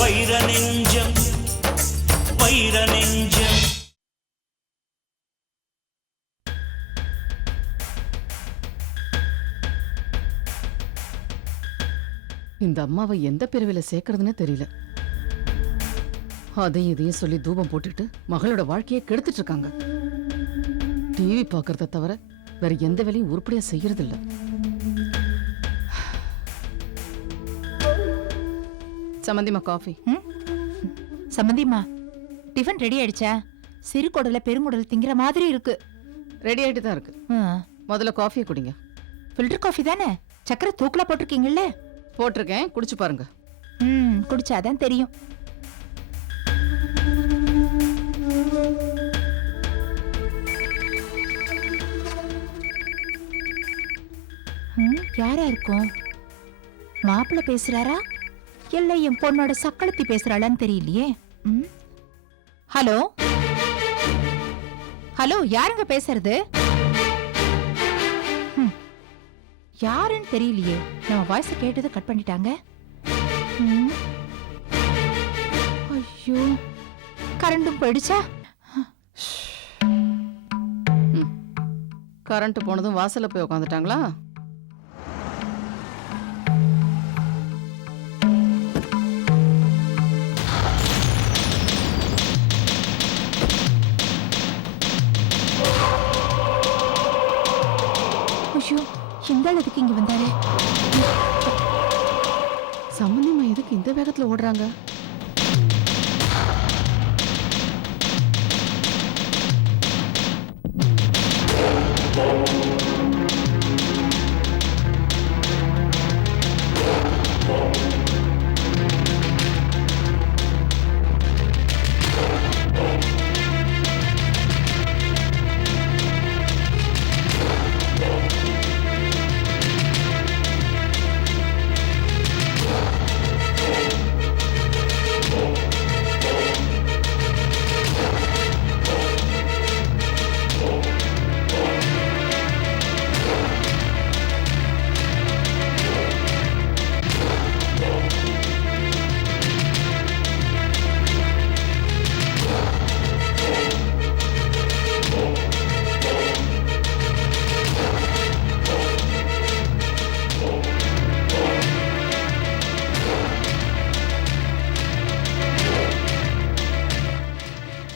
வைர நெஞ்சம் வைர நெஞ்சம். இந்த அம்மாவை எந்த பிரிவில் சேர்க்கறதுன்னு தெரியல. அதையும் இதையும் சொல்லி தூபம் போட்டுட்டு மகளோட வாழ்க்கையை கெடுத்துட்டு இருக்காங்க. டிவி பார்க்கறத தவிர வேற எந்த வேலையும் உருப்படியா செய்யறது இல்ல. சம்மந்திமா காஃபி. சம்மந்திமா டிஃபன் ரெடி ஆயிடுச்சா? சிறு குடல பெருங்குடல் திங்கிற மாதிரி இருக்கு. ரெடி ஆயிட்டு தான் இருக்கு. முதல்ல காஃபியை குடிங்க. ஃபில்டர் காஃபி தானே? சக்கரை தூக்கலா போட்டிருக்கீங்கல்ல? போட்டிருக்கேன், குடிச்சு பாருங்க. குடிச்சாதான் தெரியும். யாரா இருக்கும்? மாப்பிள்ள பேசுறாரா இல்ல என் பொண்ணோட சக்களத்தி பேசுறாளான்னு தெரியலையே. ஹலோ ஹலோ, யாருங்க பேசுறது? யாருன்னு தெரியலையே. நம்ம வாய்ஸ் கேட்டது கட் பண்ணிட்டாங்க. ஐயோ, கரண்டும் போயிடுச்சா? கரண்ட் போனதும் வாசல்ல போய் உட்காந்துட்டாங்களா? ஐயோ, இந்த அளவுக்கு இங்க வந்தாரு. சம்பந்தியமா எதுக்கு இந்த வேகத்துல ஓடுறாங்க?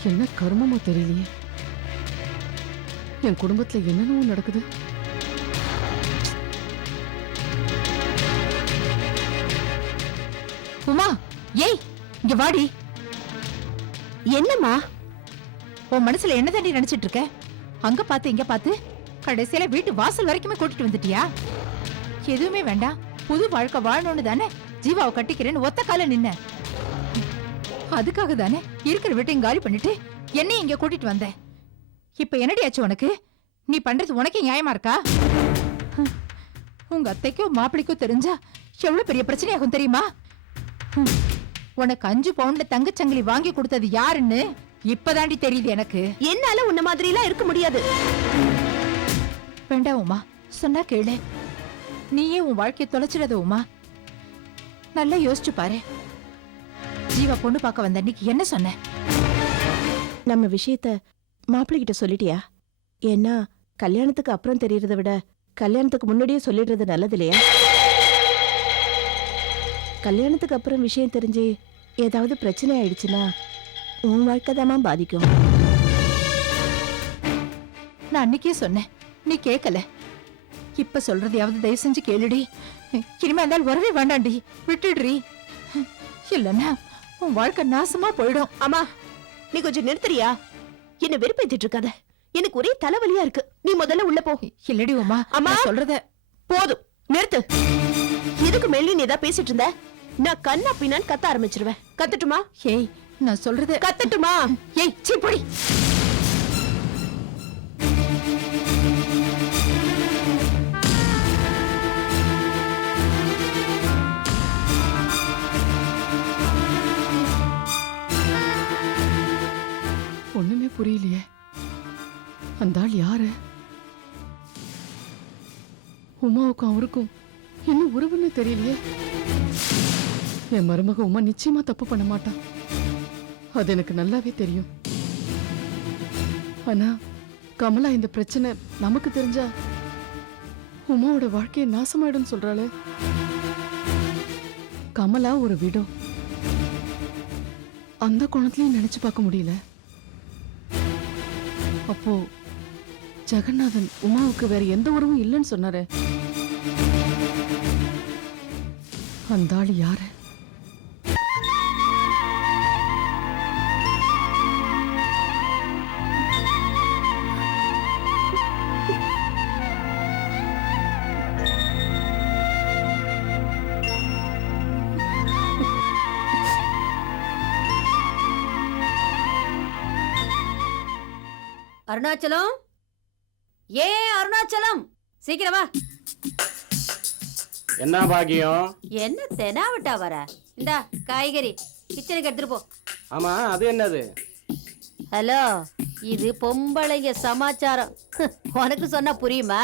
என்ன கர்மமோ தெரியலையே. என் குடும்பத்துல என்னென்னவோ நடக்குது. உமா, ஏய் இங்க வாடி. என்னம்மா உன் மனசுல என்ன தாண்டி நினைச்சிட்டு இருக்க? அங்க பார்த்து இங்க பார்த்து கடைசியில வீட்டு வாசல் வரைக்குமே கூட்டிட்டு வந்துட்டியா? எதுவுமே வேண்டாம், புது வாழ்க்கை வாழணும்னு தானே ஜீவாவை கட்டிக்கிறேன்னு ஒத்த கால நின்ன. அதுக்காக தானே இருக்கிற வீட்டையும் காலி பண்ணிட்டு என்னையும் இங்க கூட்டிட்டு வந்த. இப்ப என்னடி ஆச்சு உனக்கு? நீ பண்றது உனக்கே நியாயமா இருக்கா? உங்க அத்தைக்கும் மாப்பிளைக்கும் தெரிஞ்சா எவ்வளவு பெரிய பிரச்சனையாகும் தெரியுமா? உனக்கு 5 பவுண்ட்ல தங்கச்சங்கிலி வாங்கி கொடுத்தது யாருன்னு இப்பதாண்டி தெரியுது எனக்கு. என்னால உன்ன மாதிரி எல்லாம் இருக்க முடியாது. வேண்டாம் உமா, சொன்னா கேளு. நீயே உன் வாழ்க்கையை தொலைச்சிடாத உமா. நல்லா யோசிச்சு பாரு. ஜீவா பொண்ணு பார்க்க வந்த அன்னைக்கு என்ன சொன்ன? நம்ம விஷயத்த மாப்பிள்ளைகிட்ட சொல்லிட்டியா? ஏன்னா கல்யாணத்துக்கு அப்புறம் தெரியறத விட கல்யாணத்துக்கு முன்னாடியே சொல்லிடுறது நல்லது இல்லையா? கல்யாணத்துக்கு அப்புறம் விஷயம் தெரிஞ்சு ஏதாவது பிரச்சனை ஆயிடுச்சுன்னா உன் வாழ்க்கை தான் பாதிக்கும். நான் அன்னைக்கே சொன்னேன், நீ கேட்கல. இப்ப சொல்றதையாவது தயவு செஞ்சு கேளுடி. இனிமே இருந்தாலும் வரவே வேண்டாண்டி, விட்டுடுறி. இல்லன்னா உன் வாழ்க்கை நாசமா போயிடும். அம்மா, நீ கொஞ்சம் நிறுத்துறியா? என்ன வெறுப்பேத்திட்டு இருக்காத. எனக்கு ஒரே தலைவலியா இருக்கு. நீ முதல்ல உள்ள போ. இல்லடி உமா, அம்மா சொல்றத போதும், நிறுத்து. இதுக்கு மேல நீ ஏதாவது பேசிட்டு இருந்த நான் கண்ணா பின்னான்னு கத்த ஆரம்பிச்சிருவேன். கத்துட்டுமா? ஏய், நான் சொல்றது கத்துட்டுமா? ஏய், சீ போடி. ஒண்ணுமே புரியலையே. அந்த ஆள் யாரு? உமாவுக்கும் அவருக்கும் என்ன உறவுன்னு தெரியலையே. என் மருமக உமா நிச்சயமா தப்பு பண்ண மாட்டான், அது எனக்கு நல்லாவே தெரியும். ஆனா கமலா இந்த பிரச்சனை நமக்கு தெரிஞ்சா உமாவோட வாழ்க்கையை நாசமாயிடும் சொல்றாளே. கமலா ஒரு விடோ, அந்த கோணத்திலையும் நினைச்சு பார்க்க முடியல. அப்போ ஜெகநாதன் உமாவுக்கு வேற எந்த உறவும் இல்லைன்னு சொன்னாரு. அந்த ஆள் யாரு? அருணாச்சலம், ஏ அருணாச்சலம், சீக்கிரம் வா. என்ன பாக்கியம்? என்ன தெனாவிட்டா வர? இந்தா காய்கறி கிச்சனுக்கு எடுத்துட்டு போ. ஆமா, அது என்னது? ஹலோ, இது பொம்பளைங்க சமாச்சாரம். உனக்கு சொன்னா புரியுமா?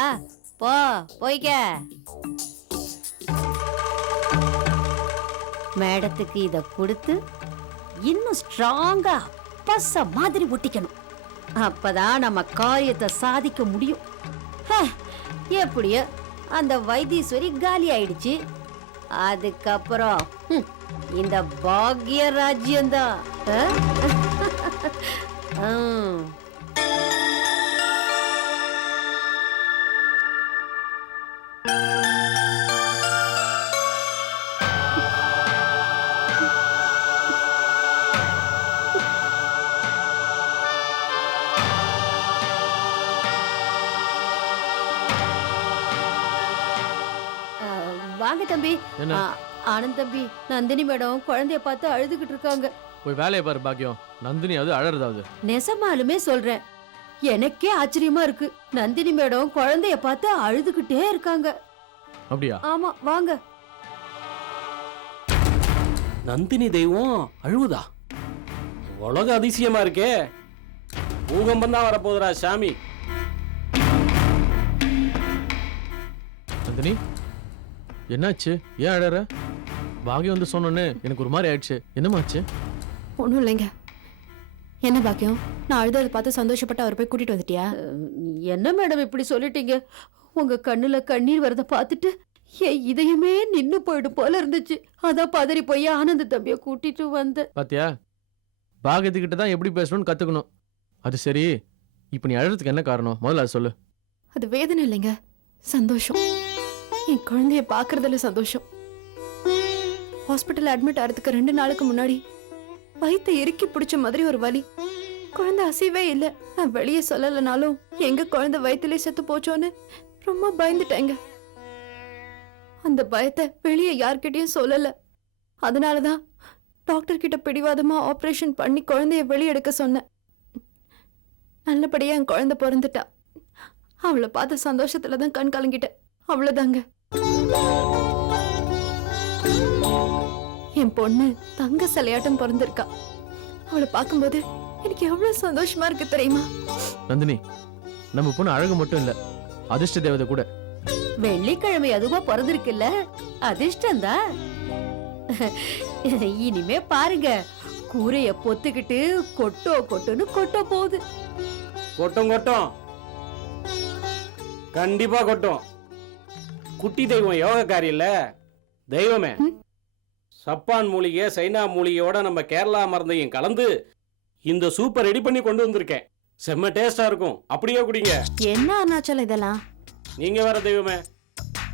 போ போய்க்க. மேடத்துக்கு இத கொடுத்து இன்னும் ஸ்ட்ராங்கா பச மாதிரி ஒட்டிக்கணும். அப்பதான் நம்ம காரியத்தை சாதிக்க முடியும். எப்படியோ அந்த வைத்தீஸ்வரி காலி ஆயிடுச்சு. அதுக்கப்புறம் இந்த பாக்ய ராஜ்யம்தான். வாங்க தம்பி. ஆனந்த் தம்பி, நந்தினி மேடம் குழந்தைய பார்த்து அழுதுகிட்டு இருக்காங்க. போய் வேலையை பாரு பாக்கியம். நந்தினி அது அழறதாவது? நெசமாலுமே சொல்றேன், எனக்கே ஆச்சரியமா இருக்கு. நந்தினி மேடம் குழந்தைய பார்த்து அழுதுகிட்டே இருக்காங்க. அப்படியா? ஆமா, வாங்க. நந்தினி தெய்வம் அழுவுதா? உலக அதிசயமா இருக்கே. பூகம்பம் தான் வரப்போதுரா சாமி. நந்தினி, என்னாச்சு? ஏன் அழற? பாக்கியம் வந்து சொன்னோன்னு எனக்கு ஒரு மாதிரி ஆயிடுச்சு. என்னமாச்சு? ஒன்றும் இல்லைங்க. என்ன பாக்கியம், நான் அழுததை பார்த்து சந்தோஷப்பட்டு அவர் போய் கூட்டிட்டு வந்துட்டியா? என்ன மேடம் இப்படி சொல்லிட்டீங்க? உங்க கண்ணுல கண்ணீர் வரத பார்த்துட்டு என் இதயமே நின்னு போயிடும் போல இருந்துச்சு. அதான் பதறி போய் ஆனந்த தம்பிய கூட்டிட்டு வந்த. பாத்தியா, பாக்கியத்துக்கிட்ட தான் எப்படி பேசணும்னு கத்துக்கணும். அது சரி, இப்ப நீ அழறதுக்கு என்ன காரணம்? முதல்ல அது சொல்லு. அது வேதனை இல்லைங்க, சந்தோஷம். என் குழந்தைய பாக்குறதுல சந்தோஷம். ஹாஸ்பிட்டல் அட்மிட் ஆகிறதுக்கு 2 நாளுக்கு முன்னாடி வயித்தை இறுக்கி பிடிச்ச மாதிரி ஒரு வலி. குழந்தை அசைவே இல்லை. நான் வெளியே சொல்லலைனாலும் எங்க குழந்தை வயிற்றுலே செத்து போச்சோன்னு ரொம்ப பயந்துட்டேங்க. அந்த பயத்தை வெளியே யார்கிட்டயும் சொல்லல. அதனாலதான் டாக்டர் கிட்ட பிடிவாதமா ஆபரேஷன் பண்ணி குழந்தைய வெளியெடுக்க சொன்னேன். நல்லபடியா என் குழந்தை பிறந்துட்டா. அவளை பார்த்த சந்தோஷத்துலதான் கண் கலங்கிட்டேன். அவ்வளவுதாங்க. என் பொண்ணு தங்க சிலையாட்டம் பிறந்திருக்கா. அவளை பார்க்கும்போது எனக்கு எவ்வளவு சந்தோஷமா இருக்கு தெரியுமா? நந்தினி, நம்ம பொண்ணு அழகு மட்டும் இல்ல, அதிர்ஷ்ட தேவதை கூட. வெள்ளிக்கிழமை அதுவா பிறந்திருக்குல்ல, அதிர்ஷ்டம்தான். இனிமே பாருங்க, கூரைய பொத்துக்கிட்டு கொட்டோ கொட்டுன்னு கொட்ட போகுது. கொட்டும் கொட்டும், கண்டிப்பா கொட்டும். குட்டி தெய்வம் யோகக்காரி இல்ல, தெய்வமே. சப்பான் மூலிகை சைனா மூலிகையோட நம்ம கேரளா மருந்தையும் கலந்து இந்த சூப்பர் ரெடி பண்ணி கொண்டு வந்திருக்கேன். செம்ம டேஸ்டா இருக்கும். அப்படியே குடிங்க. என்ன அருணாச்சலம் இதெல்லாம்? நீங்க வேற தெய்வமே,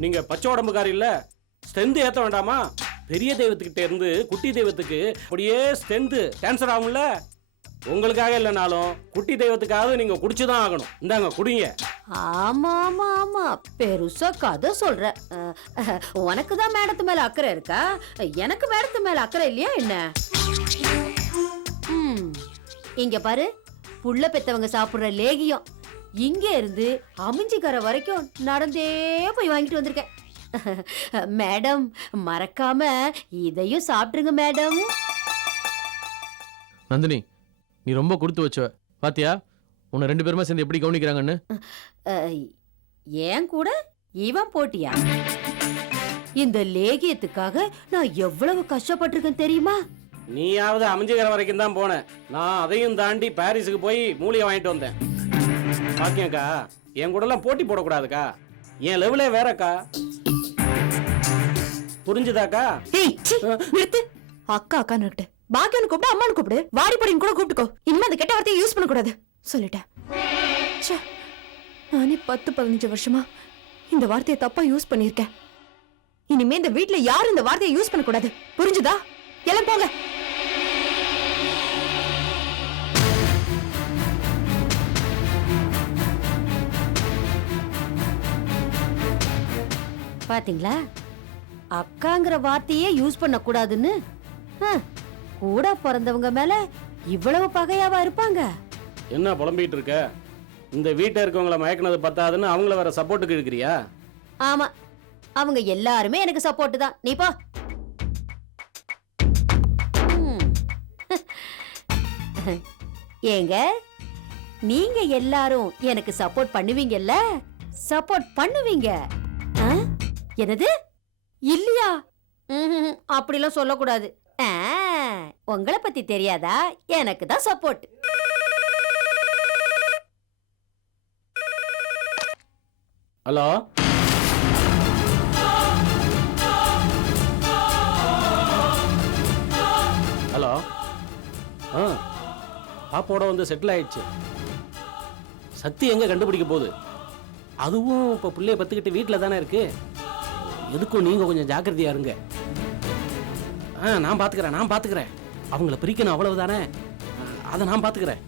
நீங்க பச்சை உடம்புக்காரி இல்ல, ஸ்ட்ரென்த் ஏத்த வேண்டாமா? பெரிய தெய்வத்துக்கிட்ட இருந்து குட்டி தெய்வத்துக்கு அப்படியே ஸ்ட்ரென்த் கேன்சர் ஆகும்ல. உங்களுக்காக இல்லைனாலும் குட்டி தெய்வத்துக்காக நீங்க குடிச்சுதான் ஆகணும். இந்தாங்க குடிங்க. ஆமா ஆமா ஆமா, பெருசா கதை சொல்ற. உனக்கு தான் மேடத்து மேல அக்கறை இருக்கா? எனக்கு மேடத்து மேல அக்கறை இல்லையா என்ன? இங்க பாரு, புள்ள பெத்தவங்க சாப்பிடுற லேகியம் இங்க இருந்து அமிஞ்சிக்கரை வரைக்கும் நடந்தே போய் வாங்கிட்டு வந்திருக்கேன். மேடம் மறக்காம இதையும் சாப்பிட்டுருங்க மேடம். நந்தினி, நீ ரொம்ப கொடுத்து வச்ச. பாத்தியா, உன்னை 2 பேருமே சேர்ந்து எப்படி கவனிக்கிறாங்கன்னு. ஏன் கூட இவன் போட்டியா? இந்த லேகியத்துக்காக நான் எவ்வளவு கஷ்டப்பட்டிருக்கேன் தெரியுமா? நீயாவது அமைஞ்சுக்கிற வரைக்கும் தான் போனேன். நான் அதையும் தாண்டி பாரிஸுக்கு போய் மூலிகை வாங்கிட்டு வந்தேன். பாக்கியக்கா, என் கூடலாம் போட்டி போடக்கூடாதுக்கா. என் லெவலே வேறக்கா. புரிஞ்சுதாக்கா? ஏய் சீ, நிறுத்து. அக்கா அக்கா நிறுத்து. பாக்கியன்னு கூப்பிட்டு அம்மான்னு கூப்பிடு. வாடி படின்னு கூட கூப்பிட்டுக்கோ. இனிமே அந்த கெட்ட வார்த்தையை யூஸ் பண்ணக்கூடாது சொல்லிட்டேன். ச்சே, நானே 10-15 வருஷமா இந்த வார்த்தையை தப்பா யூஸ் பண்ணியிருக்கேன். இனிமே இந்த வீட்ல யாரும் இந்த வார்த்தையை யூஸ் பண்ணக்கூடாது. புரிஞ்சுதா? எல்லாம் போங்க. பாத்தீங்களா, அக்காங்கிற வார்த்தையே யூஸ் பண்ண கூடாதுன்னு கூட பிறந்தவங்க மேல இவ்வளவு பகையாவா இருப்பாங்க? என்ன புலம்பிட்டு இருக்க? இந்த வீட்டை இருக்கவங்கள மயக்கினது பத்தாதுன்னு அவங்கள வேற சப்போர்ட்டுக்கு இருக்கிறியா? ஆமா, அவங்க எல்லாருமே எனக்கு சப்போர்ட் தான். நீ போ. ஏங்க, நீங்க எல்லாரும் எனக்கு சப்போர்ட் பண்ணுவீங்கல்ல? சப்போர்ட் பண்ணுவீங்க. என்னது இல்லையா? அப்படிலாம் சொல்லக்கூடாது. உங்களை பத்தி தெரியாதா? எனக்கு தான் சப்போர்ட். Hello, hello. பாப்போட வந்து செட்டில் ஆயிடுச்சு. சக்தி எங்க கண்டுபிடிக்க போகுது? அதுவும் இப்போ பிள்ளைய பத்துக்கிட்டு வீட்டில் தானே இருக்கு. எதுக்கும் நீங்க கொஞ்சம் ஜாக்கிரதையா இருங்க. நான் பாத்துக்கிறேன். அவங்கள பிரிக்கணும் அவ்வளவுதானே. அதை நான் பாத்துக்கிறேன்.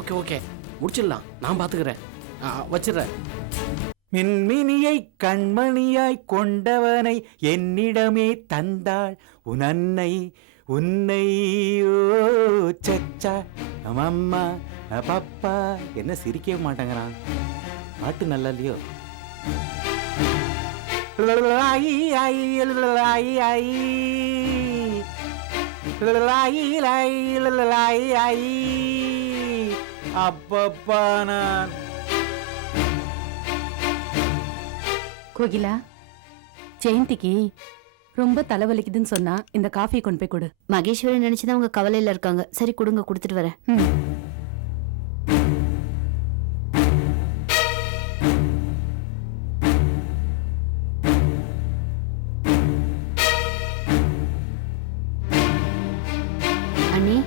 ஓகே ஓகே, முடிச்சிடலாம். நான் பாத்துக்கிறேன். வச்சிடுறேன். மின்மினியை கண்மணியாய் கொண்டவனை என்னிடமே தந்தாள் உன் அன்னை உன்னை. ஓ சச்சா, அம்மா பப்பா. என்ன சிரிக்கவே மாட்டேங்கிறான்? பாட்டு நல்லா இல்லையோ? அப்பப்பா நான் கோகிலா, ஜெயந்திக்கு ரொம்ப தலைவலிக்குதுன்னு சொன்னா இந்த காஃபி கொண்டு போய் கொடு. மகேஸ்வரி நினைச்சுதான் அவங்க கவலையில இருக்காங்க. சரி கொடுங்க, கொடுத்துட்டு வரேன். அண்ணி,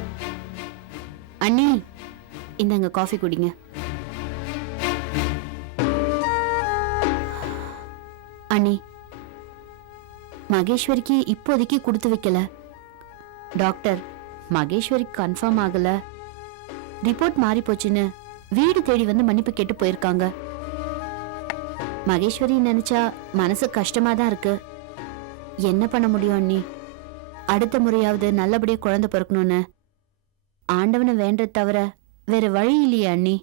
அண்ணி, இந்தாங்க காஃபி குடிங்க. அண்ணி, மகேஸ்வரிக்கு இப்போதைக்கு கொடுத்து வைக்கல. டாக்டர் மகேஸ்வரிக்கு கன்ஃபார்ம் ஆகல, ரிப்போர்ட் மாறி போச்சுன்னு வீடு தேடி வந்து மன்னிப்பு கேட்டு போயிருக்காங்க. மகேஸ்வரி நினைச்சா மனசு கஷ்டமா தான் இருக்கு. என்ன பண்ண முடியும் அண்ணி? அடுத்த முறையாவது நல்லபடியா குழந்தை பிறக்கணும்னு ஆண்டவனை வேண்டத தவிர வேற வழி இல்லையா அண்ணி?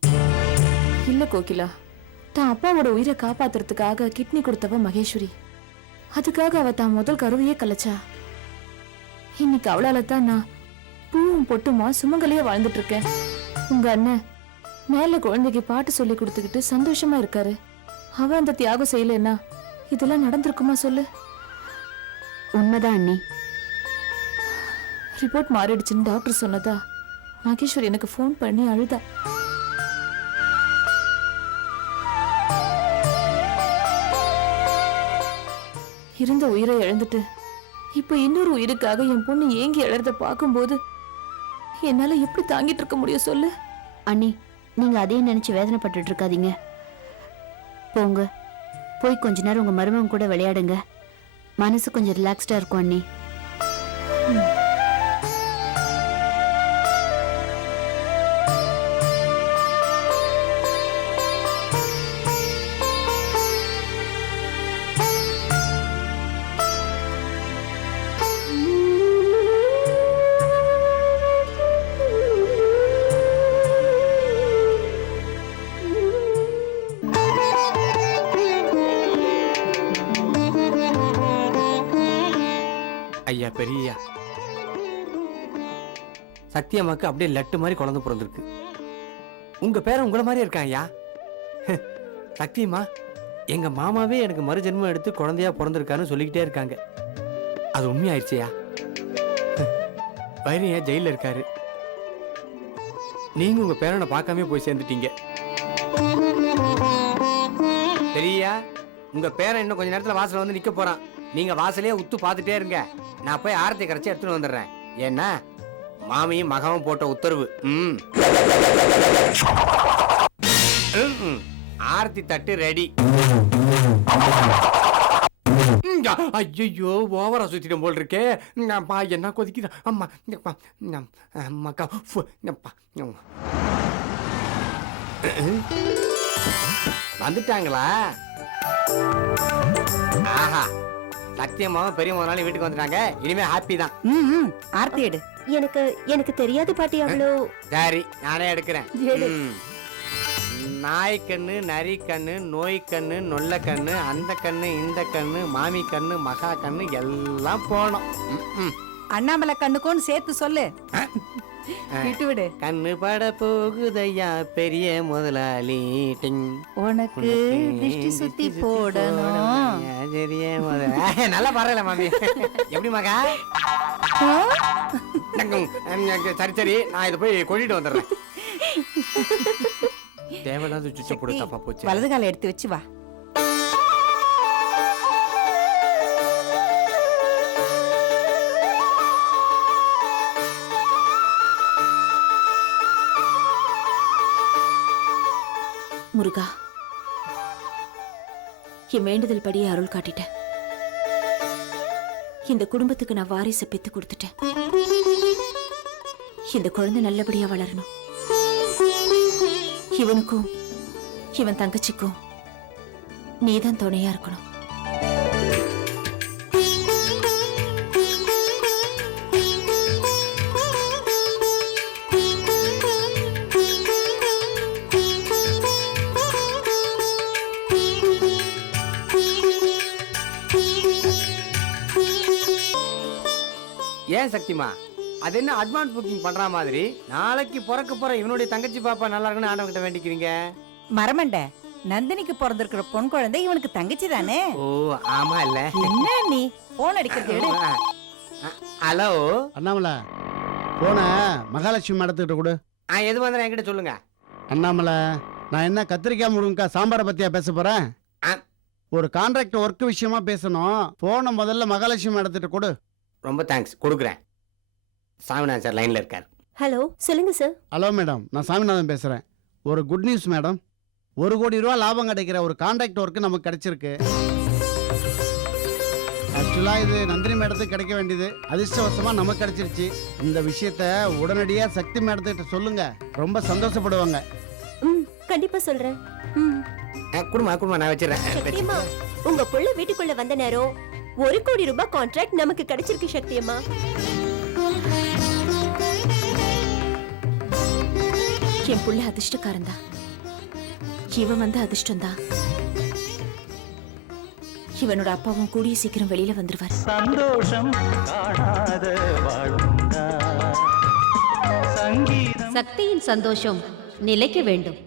இல்ல கோகிலா, தான் அப்பாவோட உயிரை காப்பாத்துறதுக்காக கிட்னி கொடுத்தவ மகேஸ்வரி. அதுக்காக அவ தான் முதல் கருவையே கலைச்சா. இன்னைக்கு அவளால தான் நான் பூவும் பொட்டுமா சுமங்கலையே வாழ்ந்துட்டு இருக்கேன். உங்க அண்ணன் மேல குழந்தைக்கு பாட்டு சொல்லி கொடுத்துக்கிட்டு சந்தோஷமா இருக்காரு. அவ அந்த தியாகம் செய்யலன்னா இதெல்லாம் நடந்திருக்குமா சொல்லு? உண்மைதான் அண்ணி. ரிப்போர்ட் மாறிடுச்சுன்னு டாக்டர் சொன்னதா மகேஸ்வரி எனக்கு ஃபோன் பண்ணி அழுதா. இருந்த உயிரை இழந்துட்டு இப்ப இன்னொரு உயிருக்காக என் பொண்ணு ஏங்கி எழறத பார்க்கும்போது என்னால எப்படி தாங்கிட்டு இருக்க முடியும் சொல்லு? அண்ணி, நீங்க அதையும் நினைச்சு வேதனைப்பட்டு இருக்காதீங்க. போங்க, போய் கொஞ்ச நேரம் உங்க மருமகன் கூட விளையாடுங்க. மனசு கொஞ்சம் ரிலாக்ஸ்டா இருக்கும் அண்ணி. ஐயா பெரியயா, சத்தியம்மாக்கு அப்படியே லட்டு மாதிரி குழந்தை பிறந்திருக்கு. உங்க பேரன் உங்களை மாதிரி இருக்கான் ஐயா. சத்தியம்மா, எங்க மாமாவே எனக்கு மறுஜென்மம் எடுத்து குழந்தையா பிறந்திருக்காருன்னு சொல்லிக்கிட்டே இருக்காங்க. அது உண்மையாயிடுச்சியா? வைரியா ஜெயில இருக்காரு. நீங்க உங்க பேரனை பார்க்காம போய் சேர்ந்துட்டீங்க. சரியா? உங்க பேரன் இன்னும் கொஞ்ச நேரத்துல வாசல்ல வந்து நிக்க போறான். நீங்க வாசலையே உத்து பார்த்துட்டே இருங்க. நான் போய் ஆரத்தி கரைச்சி எடுத்துட்டு வந்துடுறேன். ஏன்னா மாமியும் மகவும் போட்ட உத்தரவு. ஆரத்தி தட்டு ரெடி. ஐயோ ஓவரா சுத்திடும் போல் இருக்கே. என்ன கொதிக்குது அம்மா. அம்மாக்கா வந்துட்டாங்களா? ஆஹா, சத்தியமாவும் பெரிய முதலாளி வீட்டுக்கு வந்துட்டாங்க. இனிமே ஹாப்பி தான். ஆர்த்தி எடு. எனக்கு தெரியாது பாட்டி. அவ்வளோ சரி, நானே எடுக்கிறேன். நாய் கண்ணு, நரி கண்ணு, நோய் கண்ணு, நொல்ல கண்ணு, அந்த கண்ணு, இந்த கண்ணு, மாமி கண்ணு, மகா கண்ணு எல்லாம் போனோம். அண்ணாமலை கண்ணுக்கும் சேர்த்து சொல்லு. விட்டு விடு. கண்ணு பட போகுதையா பெரிய முதலாளி. உனக்கு திருஷ்டி சுத்தி போடணும். பெரிய முதலாளி. நல்லா பாருல மாமி. எப்படி மகா? சரி சரி, நான் இதை போய் கொட்டிட்டு வந்துடுறேன். தேவையில்லாத சுவிட்ச போடு. தப்பா போச்சு. வலது காலை எடுத்து வச்சு வா. முருகா, என் வேண்டுதல் படியே அருள் காட்டிட்டேன். இந்த குடும்பத்துக்கு நான் வாரிசை பெத்து கொடுத்துட்டேன். இந்த குழந்தை நல்லபடியா வளரணும். இவனுக்கும் இவன் தங்கச்சிக்கும் நீதான் துணையா இருக்கணும். ஏன் சக்திமா, அது என்ன அட்வான்ஸ் புக்கிங் பண்ற மாதிரி? நாளைக்கு பிறக்க போற இவனுடைய தங்கச்சி பாப்பா நல்லா இருக்குன்னு ஆண்டவன் கிட்ட வேண்டிக்கிறீங்க. மரமண்ட, நந்தினிக்கு பிறந்திருக்கிற பொன் குழந்தை இவனுக்கு தங்கச்சி தானே? ஓ ஆமா இல்ல. என்ன நீ போன் அடிக்கிறது எடு. ஹலோ அண்ணாமலை, போன மகாலட்சுமி மேடத்துக்கிட்ட கொடு. எது வந்தா என்கிட்ட சொல்லுங்க. அண்ணாமலை, நான் என்ன கத்திரிக்காய் முருங்கக்காய் சாம்பாரை பத்தியா பேச போறேன்? ஒரு கான்ட்ராக்ட் ஒர்க் விஷயமா பேசணும். போன முதல்ல மகாலட்சுமி மேடத்திட்ட கொடு. ரொம்ப தேங்க்ஸ், கொடுக்குறேன். சாமிநாதன் சார் லைன்ல இருக்கார். ஹலோ, சொல்லுங்க சார். ஹலோ மேடம், நான் சாமிநாதன் பேசுறேன். ஒரு குட் நியூஸ் மேடம். 1 கோடி ரூபா லாபம் கிடைக்கிற ஒரு கான்ட்ராக்ட் ஒர்க் நமக்கு கிடைச்சிருக்கு. ஆக்சுவலா இது நந்தினி மேடத்துக்கு கிடைக்க வேண்டியது. அதிர்ஷ்டவசமா நமக்கு கிடைச்சிருச்சு. இந்த விஷயத்த உடனடியா சக்தி மேடத்திட்ட சொல்லுங்க. ரொம்ப சந்தோஷப்படுவாங்க. கண்டிப்பா சொல்றேன். குடும்பம் நான் வச்சிடறேன். உங்க புள்ள வீட்டுக்குள்ள வந்த நேரம் 1 கோடி ரூபாய் கான்ட்ராக்ட் நமக்கு கிடைச்சிருக்கு சக்தியம்மா. என் புள்ள அதிர்ஷ்டக்காரன் தான். இவன் வந்து அதிர்ஷ்டம் தான். இவனோட அப்பாவும் கூடிய சீக்கிரம் வெளியில வந்துருவார். சந்தோஷம் காணாத வாழும் சக்தியின் சந்தோஷம் நிலைக்க வேண்டும்.